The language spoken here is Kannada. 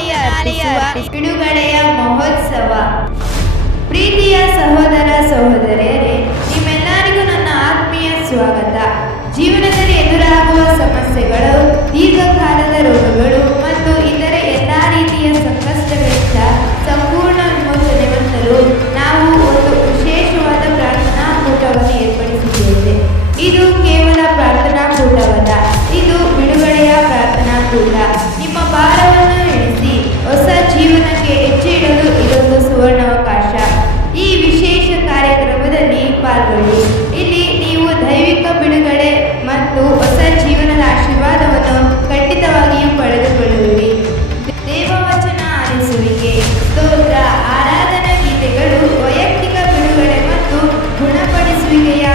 ಅರ್ಪಿಸುವ ಬಿಡುಗಡೆಯ ಮಹೋತ್ಸವ. ಪ್ರೀತಿಯ ಸಹೋದರ ಸಹೋದರಿಯರೇ, ನಿಮ್ಮೆಲ್ಲರಿಗೂ ನನ್ನ ಆತ್ಮೀಯ ಸ್ವಾಗತ. ಜೀವನದಲ್ಲಿ ಎದುರಾಗುವ ಸಮಸ್ಯೆಗಳು, ದೀರ್ಘಕಾಲದ ರೋಗಗಳು ಮತ್ತು ಇತರೆ ಎಲ್ಲ ರೀತಿಯ ಸಂಕಷ್ಟಗಳಿಂದ ಸಂಪೂರ್ಣ ವಿಮೋಚನೆ ಹೊಂದಲು ನಾವು ಒಂದು ವಿಶೇಷವಾದ ಪ್ರಾರ್ಥನಾ ಕೂಟವನ್ನು ಏರ್ಪಡಿಸಿದ್ದೇವೆ. ಇದು ಕೇವಲ ಪ್ರಾರ್ಥನಾ ಕೂಟವಲ್ಲ, ಇದು ಬಿಡುಗಡೆಯ ಪ್ರಾರ್ಥನಾ ಕೂಟ. ನಿಮ್ಮ ಭಾರವನ್ನು ಇಳಿಸಿ ಹೊಸ ಜೀವನಕ್ಕೆ ಹೆಜ್ಜೆ ಇಡಲು ಇದೊಂದು ಸುವರ್ಣಾವಕಾಶ. ಈ ವಿಶೇಷ ಕಾರ್ಯಕ್ರಮದಲ್ಲಿ ಪಾಲ್ಗೊಳ್ಳಿ. ಇಲ್ಲಿ ನೀವು ದೈವಿಕ ಬಿಡುಗಡೆ ಮತ್ತು ಹೊಸ ಜೀವನದ ಆಶೀರ್ವಾದವನ್ನು ಖಂಡಿತವಾಗಿಯೂ ಪಡೆದುಕೊಳ್ಳುವಿರಿ. ದೇವವಚನ ಆಲಿಸುವಿಕೆ, ಸ್ತೋತ್ರ, ಆರಾಧನಾ ಗೀತೆಗಳು, ವೈಯಕ್ತಿಕ ಬಿಡುಗಡೆ ಮತ್ತು ಗುಣಪಡಿಸುವಿಕೆಯ